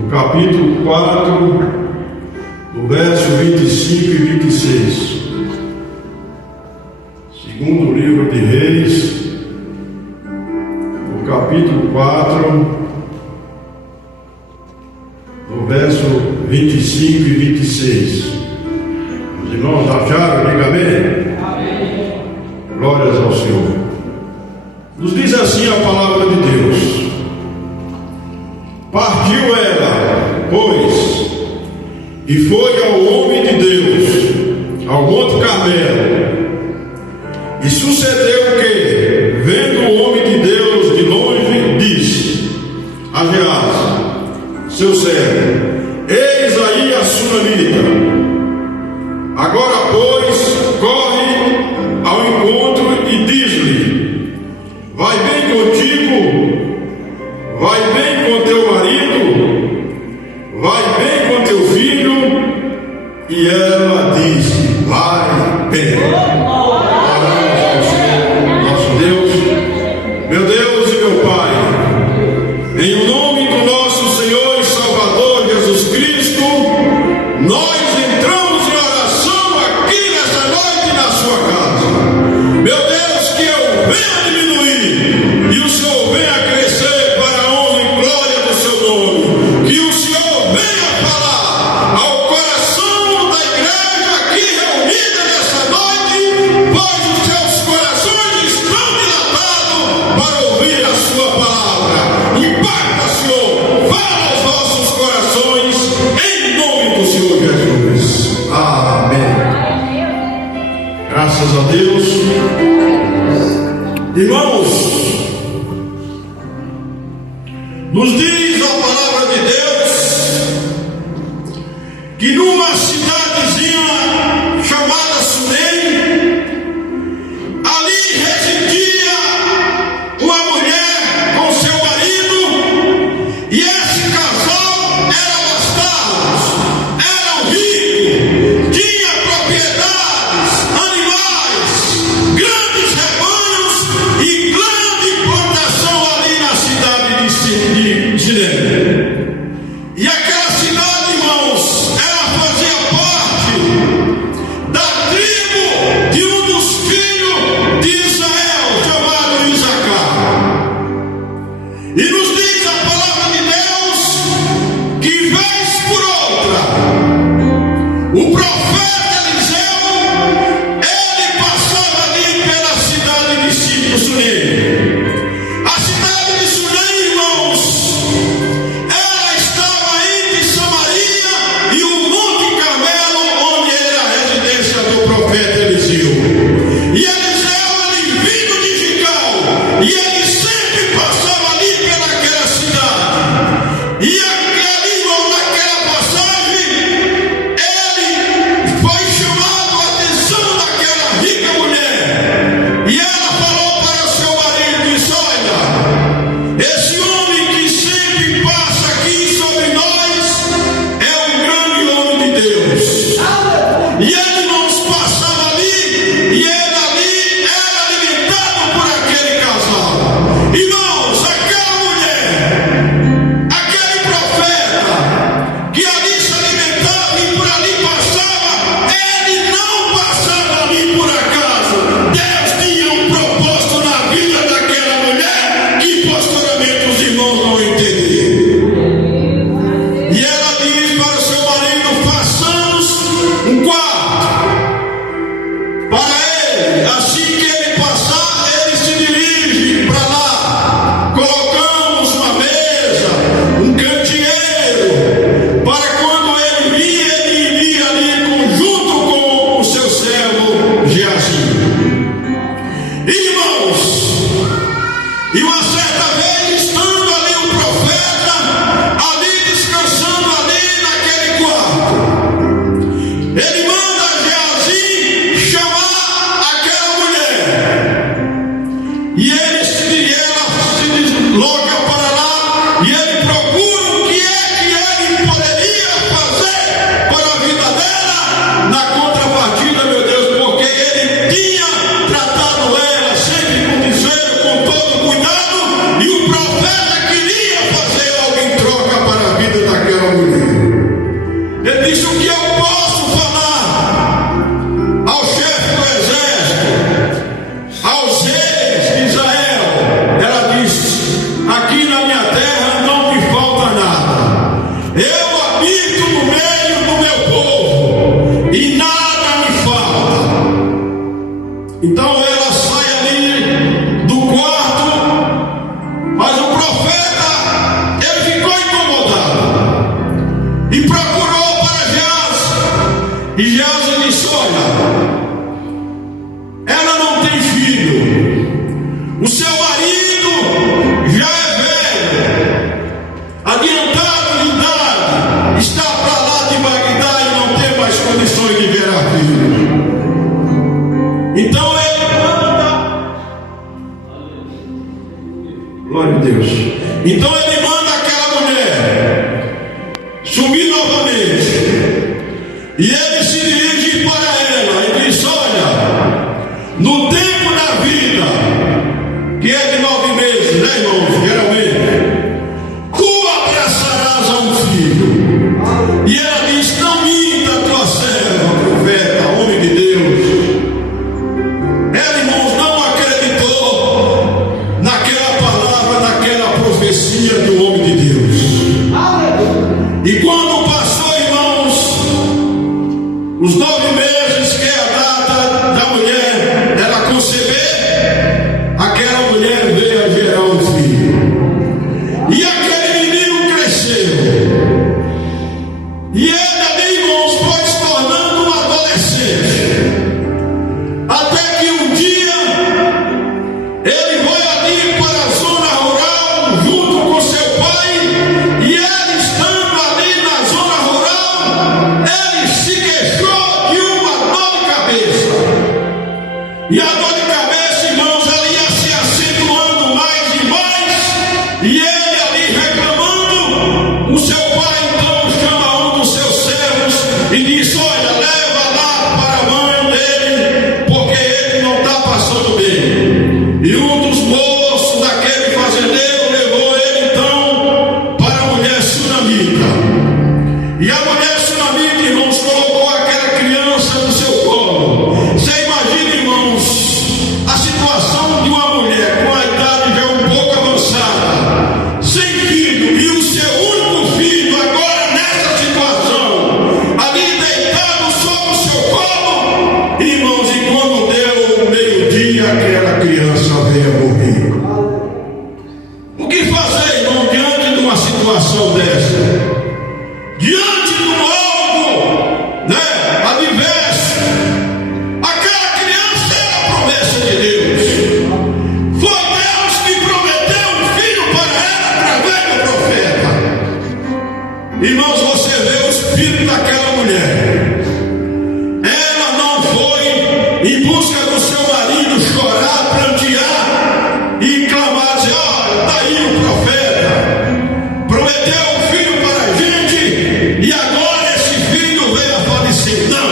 no capítulo 4, do verso 25 e 26. Segundo livro de Reis, no capítulo 4, no verso 25 e 26. Os irmãos acharam? Diga amém. Amém. Glórias ao Senhor. Nos diz assim a palavra de Deus: partiu ela, pois, e foi ao homem de Deus, ao Monte Carmelo. E sucedeu que, vendo o homem de Deus de longe, disse a Geazi, seu servo: eis aí a sunamita. Agora, pois, corre ao encontro e diz-lhe: vai bem contigo, vai bem com teu marido, vai bem com teu filho. E ela disse: vai bem. Meu Deus e meu Pai, em nome do nosso Senhor e Salvador Jesus Cristo, nós entramos em oração aqui nessa noite na sua casa. Meu Deus, que eu venha diminuir e o Senhor venha crescer para a honra e glória do seu nome. Que o Senhor venha falar ao coração da igreja aqui reunida nessa noite, pois os seus corações estão dilatados para ouvir a sua palavra. Impacta, Senhor, fala aos nossos corações, em nome do Senhor Jesus. Amém. Graças a Deus. Irmãos, nos diz a palavra de Deus que numa cidadezinha chamada Sunem, ali residia uma mulher com seu marido, e esse casal era bastardos, eram ricos, tinha propriedades, animais, grandes rebanhos e grande plantação ali na cidade de Sinem. E aquela cidade, irmãos, ela fazia parte da tribo de um dos filhos de Israel, chamado Isacar. E nos diz a palavra de Deus que, vez por outra, o profeta Eliseu, ele passava ali pela cidade de Sunem. A cidade de Sunem, irmãos, ela estava entre Samaria e o Monte Carmelo, onde era a residência do profeta Eliseu. E Eliseu, ele vindo de Gilgal, e ele sempre passava ali pelaquela cidade. E ali, irmão, naquela passagem, ele adiantado de idade, está para lá de Bagdá e não tem mais condições de gerar filho. Então ele manda, glória a Deus. Então ele manda aquela mulher subir novamente. E ele se dirige para ela e diz: olha, no tempo da vida, que é de 9 meses, né, irmãos? Geralmente, tu abraçarás a um filho. E ela diz: não minta, tua serva, profeta, homem de Deus. Ela, irmãos, não acreditou naquela palavra, naquela profecia do homem de Deus. E quando passou, irmãos, os 9 meses, que é a data da mulher ela conceber, aquela mulher veio a gerar um filho. E aquele menino cresceu. E ele ali, irmãos, foi se tornando um adolescente. Até que um dia ele foi ali para a zona rural junto com seu pai. E ele, estando ali na zona rural, ele se queixou de uma dor de cabeça. E a dor de cabeça, irmãos, ela ia se acentuando mais e mais. E ele ali reclamando, o seu pai então chama um dos seus servos e diz: olha, leva lá para a mãe dele, porque ele não está passando bem. E um dos moços daquele fazendeiro levou ele então para a mulher sunamita. E a mulher sunamita, irmãos, colocou aquela criança no seu colo. Você imagina, irmãos, a situação de uma mulher com a idade já um pouco avançada, sem filho, e o seu único filho agora nessa situação, ali deitado sobre o seu colo. Irmãos, e quando deu o meio-dia, aquela criança veio a morrer. O que fazer, irmão, diante de uma situação dessa? Diante de um algo, né, adverso? Aquela criança era a promessa de Deus. Foi Deus que prometeu um filho para ela através do profeta. Irmãos, você vê o espírito daquela mulher. Ela não foi em busca do seu marido chorar, prantear e clamar, dizer: olha, está aí o profeta, prometeu um filho para a gente e agora esse filho veio a falecer. Não,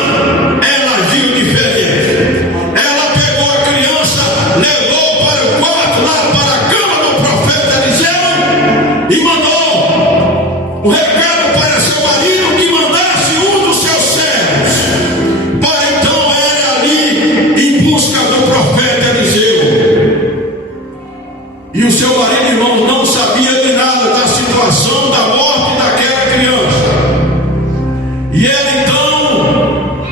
ela agiu diferente. Ela pegou a criança, levou para o quarto, lá para a cama do profeta Eliseu, e mandou um recado para seu marido que mandasse um dos seus servos para então era ali em busca do profeta Eliseu. E o seu marido, irmãos, não sabia de nada da situação da morte daquela criança. E ele então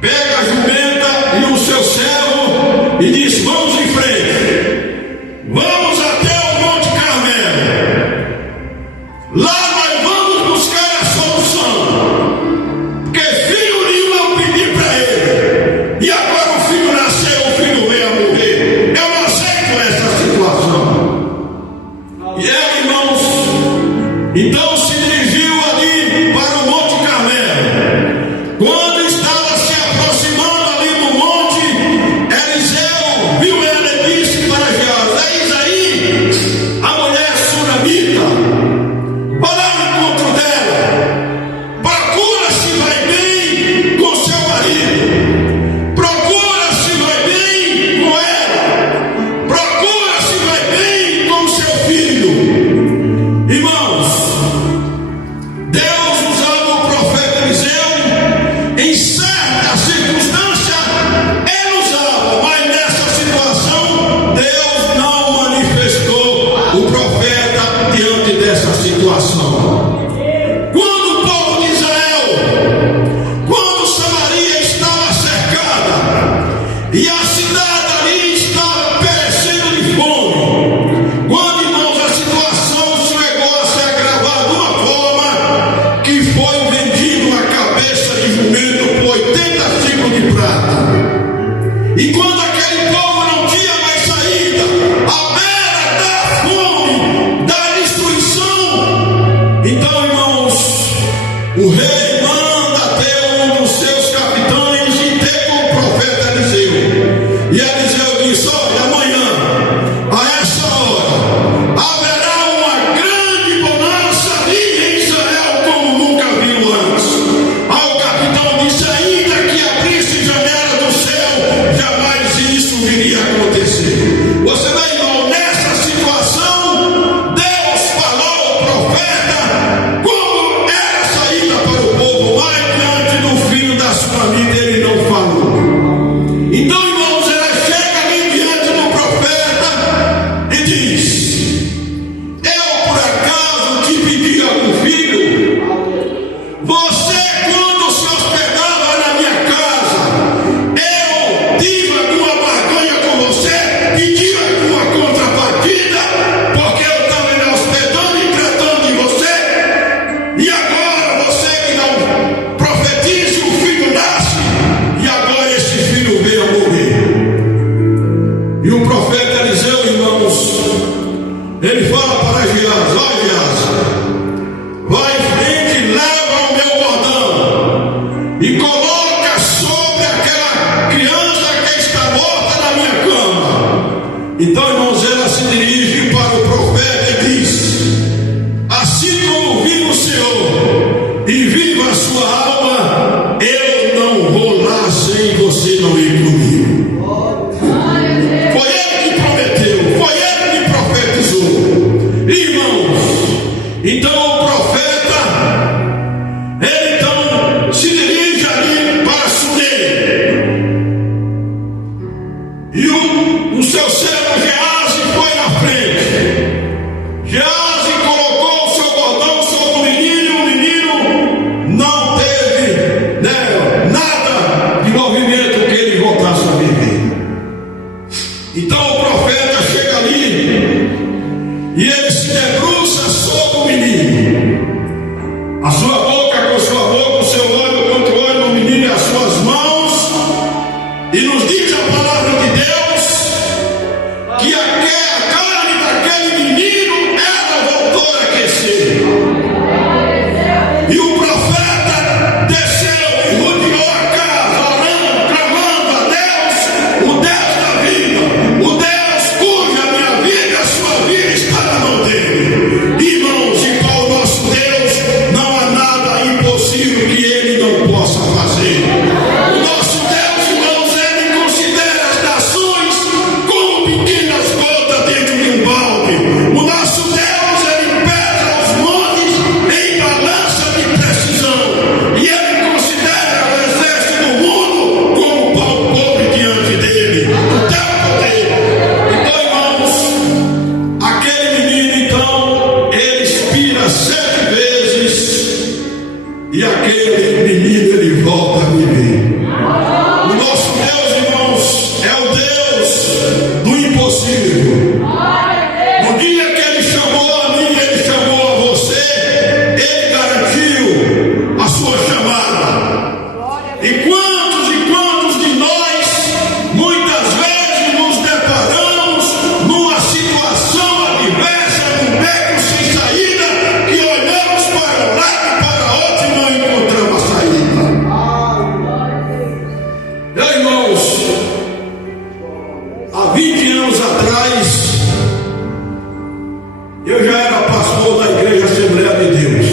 pega a jumenta e o seu servo e diz: vamos em frente, vamos até o Monte Carmelo. Lá nós vamos buscar a solução, porque filho nenhum eu pedi para ele, e agora o filho nasceu, o filho veio a morrer. Eu não aceito essa situação. E ela, irmãos, então se dirigiu ali para o Monte Carmelo. Quando estava se aproximando ali do monte, Eliseu viu ela e disse para Geazi: eis aí a mulher sunamita. Vai lá ao encontro dela, procura se vai bem com seu marido, procura se vai bem com ela, procura se vai bem com seu filho. Irmãos, Deus usava o profeta Eliseu em certa circunstância, ele usava, mas nessa situação Deus não manifestou o profeta diante dessa situação. Quando o povo de Israel, quando Samaria estava cercada e a cidade ali estava perecendo de fome, quando, irmãos, a situação chegou a se agravar de uma forma que foi vendido uma cabeça de jumento por 80 ciclos de prata. E quando aquele povo não tinha mais saída, à beira da fome, da destruição, E o profeta desceu e rodeou a casa, orando, clamando a Deus, o Deus da vida, o Deus cuja minha vida e a sua vida está na mão dele. Irmãos, e para o nosso Deus não há nada impossível que ele não possa fazer. O nosso Deus, irmãos, ele considera as nações como pequenas gotas dentro de um balde. O nosso Deus, ele pesa os montes em balança de precisão. E ele considera o exército do mundo como pão podre diante dele. O teu poder. Então, irmãos, aquele menino, então, ele expira 7 vezes. E aquele menino, ele volta a viver. O nosso Deus, irmãos, é o Deus do impossível. No dia que ele chamou a mim, ele chamou a você, ele garantiu a sua chamada. E quantos de nós, muitas vezes nos deparamos numa situação adversa, num beco sem saída, que olhamos para um lado e para outro e não encontramos a saída. Irmãos, há 20 anos atrás, eu já era pastor da Igreja Assembleia de Deus.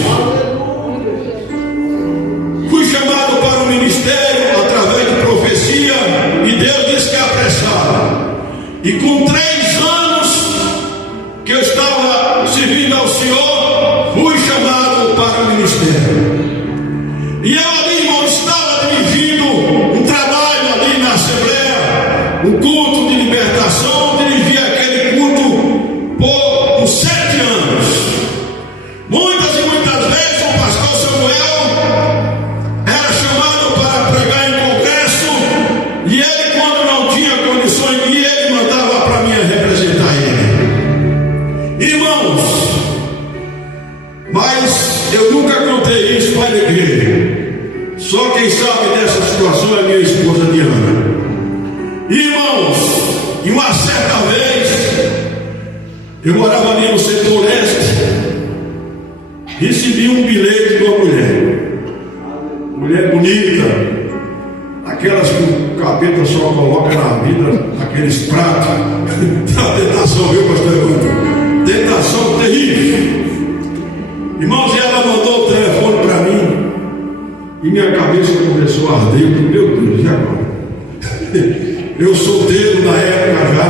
Fui chamado para o ministério através de profecia e Deus disse que apressava. E com 3 anos que eu estava servindo ao Senhor, fui chamado para o ministério. E eu ali, irmão, estava dirigindo um trabalho ali na Assembleia, um culto de libertação, dirigi aquele culto por uns 7 anos. Muitas e muitas vezes o pastor Samuel era chamado para pregar em congresso, e ele, quando não tinha condições de ir, ele mandava para mim representar ele. Irmãos, mas eu nunca contei isso para a igreja. Só quem sabe dessa situação é minha esposa Diana. Irmãos, e uma certa vez, eu morava ali no setor leste, recebi um bilhete de uma mulher bonita, aquelas que o capeta só coloca na vida, aqueles pratos, da tentação, viu, pastor Evandro? Tentação terrível. Irmãos, e ela mandou o telefone para mim, e minha cabeça começou a arder. Meu Deus, e agora? Eu solteiro na época já.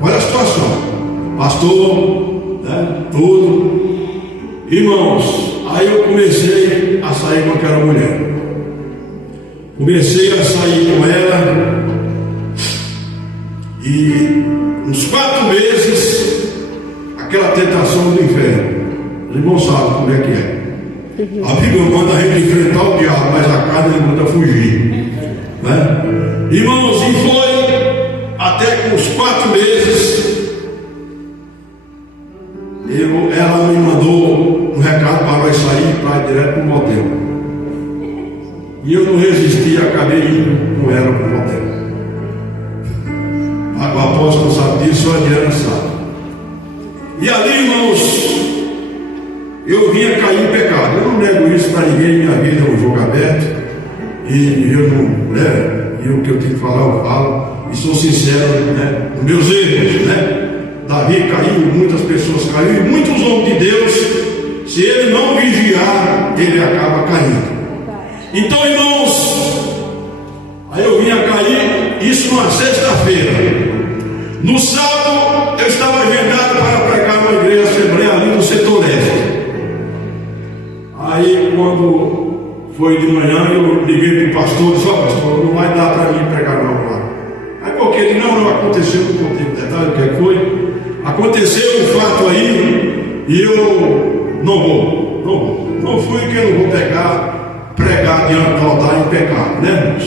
Olha a situação. Pastor, né? Tudo. Irmãos, aí eu comecei a sair com aquela mulher. Comecei a sair com ela. E uns 4 meses, aquela tentação do inferno. Os irmãos sabem como é que é. A Bíblia manda a gente enfrentar o diabo, mas a carne manda fugir, né? Irmãos, e foi até com os 4 meses, ela me mandou um recado para nós sair para ir direto para o motel. E eu não resisti, acabei indo com ela para o motel. O apóstolo sabe disso, só a Diana sabe. E ali, irmãos, eu vinha cair em pecado. Eu não nego isso para ninguém, minha vida é um jogo aberto. E eu não, né? E o que eu tenho que falar, eu falo. E sou sincero, né? Nos meus erros, né? Davi caiu, muitas pessoas caíram, e muitos homens de Deus, se ele não vigiar, ele acaba caindo. Então, irmãos, aí eu vinha cair, isso numa sexta-feira. No sábado, eu estava agendado para pregar numa igreja Assembleia ali no setor leste. Aí, quando foi de manhã, eu liguei para o pastor e disse: ó, pastor, não vai dar para mim pregar não agora. Aí, porque ele não aconteceu, não contei o detalhe, o que foi. Aconteceu um fato aí, e eu não fui, que eu não vou pregar diante do altar em pecado, né, irmãos?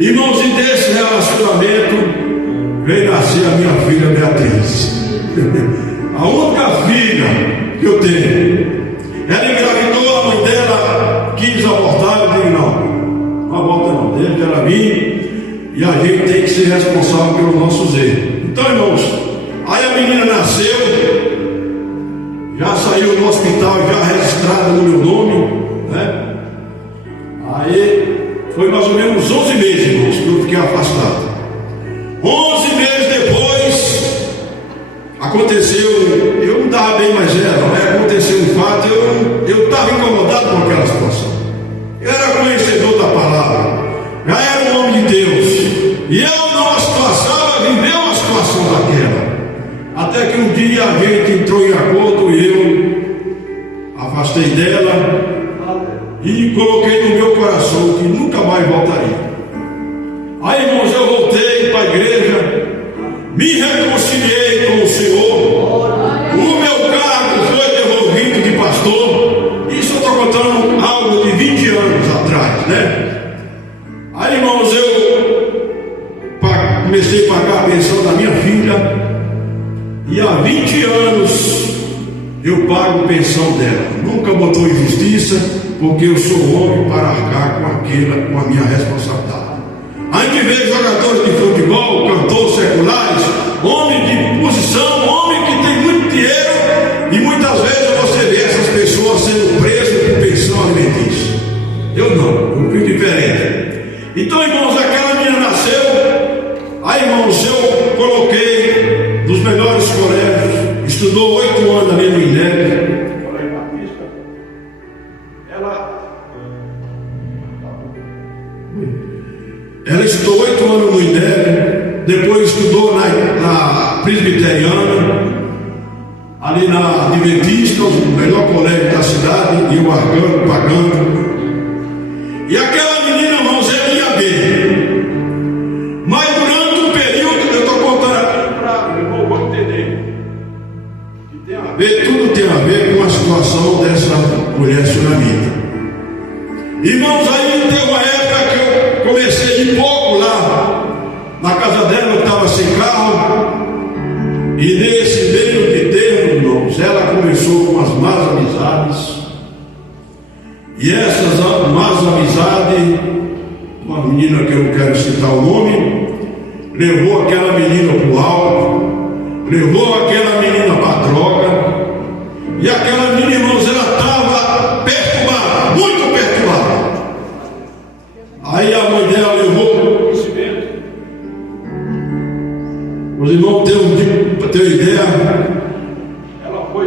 Irmãos, e desse relacionamento veio nascer a minha filha Beatriz. A única filha que eu tenho. Ela engravidou, a mãe dela quis abortar. Eu digo: não aborta não, desde ela vir, e a gente tem que ser responsável pelos nossos erros. Então, irmãos, aí a menina nasceu, já saiu do hospital, já registrada no meu nome, né? fiquei afastado. 11 meses depois, aconteceu, eu não estava bem mais velho, né? Aconteceu um fato, eu estava incomodado com aquela situação. Eu era conhecedor da palavra, já era um homem de Deus, e eu não passava a viver uma situação daquela. Até que um dia a gente entrou em acordo e eu afastei dela e coloquei no meu coração que nunca mais voltaria. Aí, irmãos, eu voltei para a igreja, me reconciliei com o Senhor, o meu cargo foi devolvido de pastor. Isso eu estou contando algo de 20 anos atrás, né? Aí, irmãos, eu comecei a pagar a pensão da minha filha, e há 20 anos eu pago a pensão dela. Nunca botou injustiça, porque eu sou homem para arcar com a minha responsabilidade. A gente vê jogadores de futebol, cantores seculares, homem de posição, homem que tem muito dinheiro, e muitas vezes você vê essas pessoas sendo presas por pensão alimentícia. Eu não, eu fico diferente. Então, irmãos, aquela menina nasceu. Aí, irmãos, eu coloquei nos melhores colégios, estudou 8 anos ali no INEP. Ela estudou 8 anos no INEP, depois estudou na Presbiteriana, ali na Adventista, o melhor colégio da cidade, e eu arcando, pagando. E aquela menina, irmãos, ela ia bem. Mas durante um período, eu estou contando aqui para o irmão vou entender, que tem a ver, tudo tem a ver com a situação dessa mulher sunamita. Irmãos, aí tem uma época que eu comecei a ir pouco lá na casa dela, eu estava sem carro, e nesse meio de termo, irmãos, ela começou com as más amizades, e essas más amizades, uma menina que eu não quero citar o nome, levou aquela menina para o álcool, levou aquela menina para a droga, e aquela menina, irmãos, ela estava perturbada, muito perturbada. Aí a mãe dela levou para o conhecimento. Os irmãos para ter uma ideia, ela foi.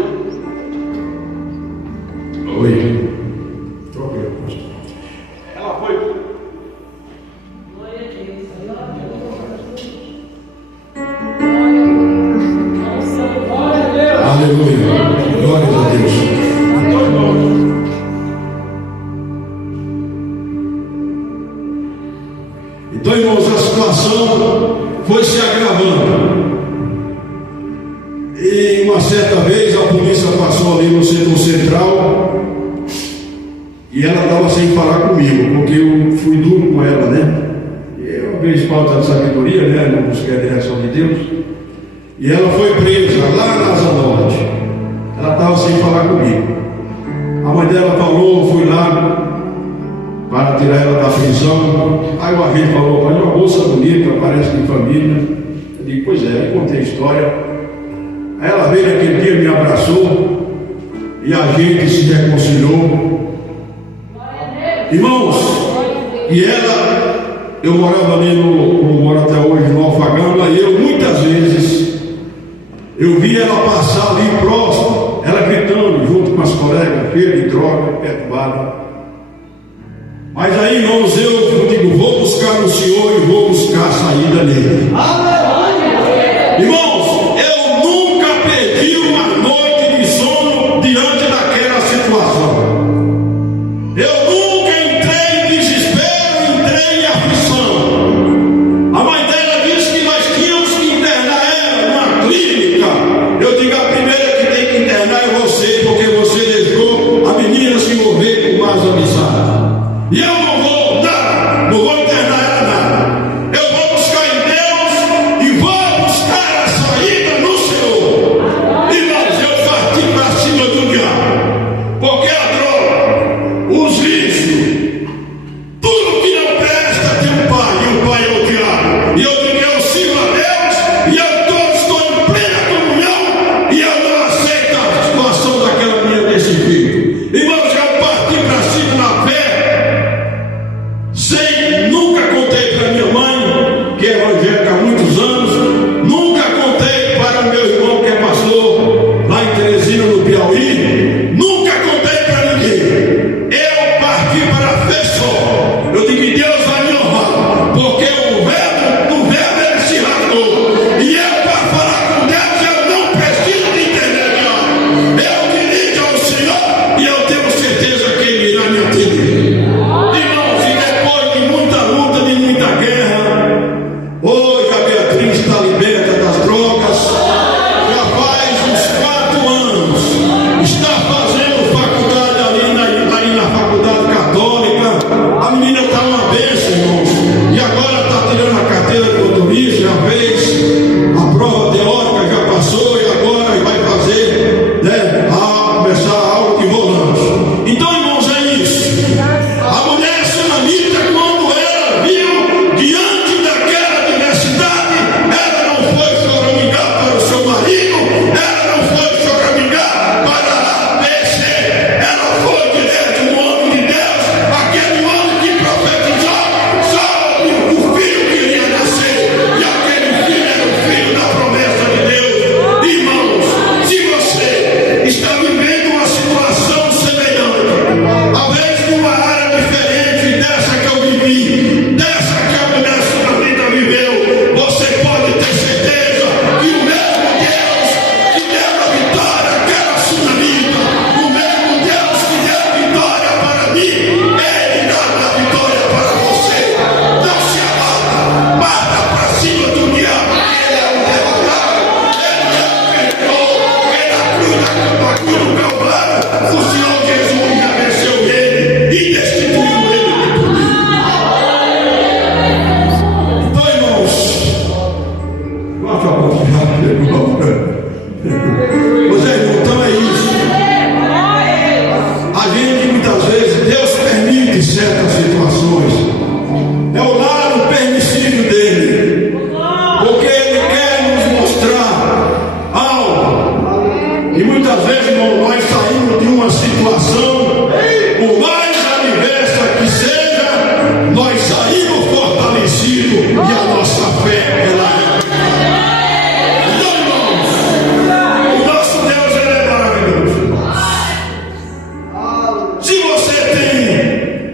Oi. Ela foi. Aleluia. Glórias a Deus. Então, irmãos, a situação foi se agravando. E uma certa vez a polícia passou ali no setor central e ela estava sem falar comigo, porque eu fui duro com ela, né? E eu vejo falta de sabedoria, né? Não busquei a direção de Deus. E ela foi presa lá na Asa Norte. Ela estava sem falar comigo. A mãe dela falou, eu fui lá para tirar ela da prisão. Aí o agente falou, pai, uma moça bonita, parece de família. Eu digo, pois é, eu contei a história. Aí ela veio naquele dia, me abraçou e a gente se reconciliou. Irmãos, e ela, eu morava ali como moro até hoje, no Alfagama, e eu muitas vezes eu vi ela passar ali próximo, ela gritando junto com as colegas, cheia de droga, perturbada. Mas aí, irmãos, eu digo, vou buscar no Senhor e vou buscar a saída nele. Irmãos, eu nunca perdi uma noite de sono diante daquela situação. Eu nunca entrei em desespero, entrei em aflição. A mãe dela disse que nós tínhamos que internar ela numa clínica. Eu digo, a primeira que tem que internar é você, porque você deixou a menina se envolver com más amizades. E eu não vou internar ela nada. Eu vou buscar em Deus e vou buscar a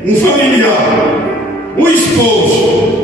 um familiar, um esposo,